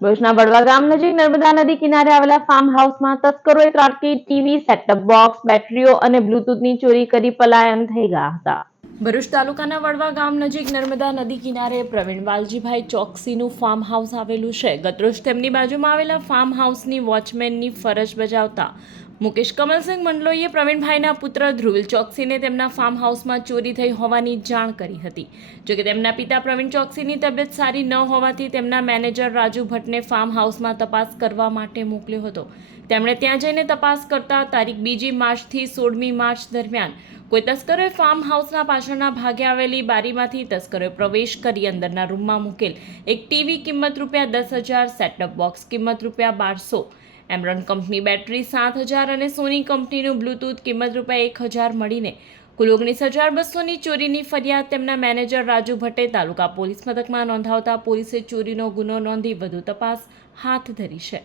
ભુજના બળવા ગામ નજીક નર્મદા નદી કિનારે આવેલા ફાર્મ હાઉસમાં તસ્કરોએ ત્રાટકી ટીવી સેટઅપ બોક્સ બેટરીઓ અને બ્લૂટૂથની ચોરી કરી પલાયન થઈ ગયા હતા. ભરૂચ તાલુકાના વડવા ગામ નજીક નર્મદા નદી કિનારે પ્રવીણ વાલજીભાઈ ચોકસીનું ફાર્મ હાઉસ આવેલું છે. ગતરોજ તેમની બાજુમાં આવેલા ફાર્મ હાઉસની વોચમેનની ફરજ બજાવતા મુકેશ કમલસિંહ મંડલોઈએ પ્રવીણભાઈના પુત્ર ધ્રુવિલ ચોકસીને તેમના ફાર્મ હાઉસમાં ચોરી થઈ હોવાની જાણ કરી હતી. જોકે તેમના પિતા પ્રવીણ ચોકસીની તબિયત સારી ન હોવાથી તેમના મેનેજર રાજુ ભટ્ટને ફાર્મ હાઉસમાં તપાસ કરવા માટે મોકલ્યો હતો. તેમણે ત્યાં જઈને તપાસ કરતા તારીખ બીજી માર્ચથી સોળમી માર્ચ દરમિયાન કોઈ તસ્કરોએ ફાર્મ હાઉસના પાછળના ભાગે આવેલી બારીમાંથી તસ્કરોએ પ્રવેશ કરી અંદરના રૂમમાં મૂકેલ એક ટીવી કિંમત રૂપિયા દસ હજાર સેટઅપ બોક્સ કિંમત રૂપિયા બારસો એમરોન કંપની બેટરી સાત હજાર અને સોની કંપનીનું બ્લૂટૂથ કિંમત રૂપિયા એક હજાર મળીને કુલ ઓગણીસ હજાર બસોની ચોરીની ફરિયાદ તેમના મેનેજર રાજુ ભટ્ટે તાલુકા પોલીસ મથકમાં નોંધાવતા પોલીસે ચોરીનો ગુનો નોંધી વધુ તપાસ હાથ ધરી છે.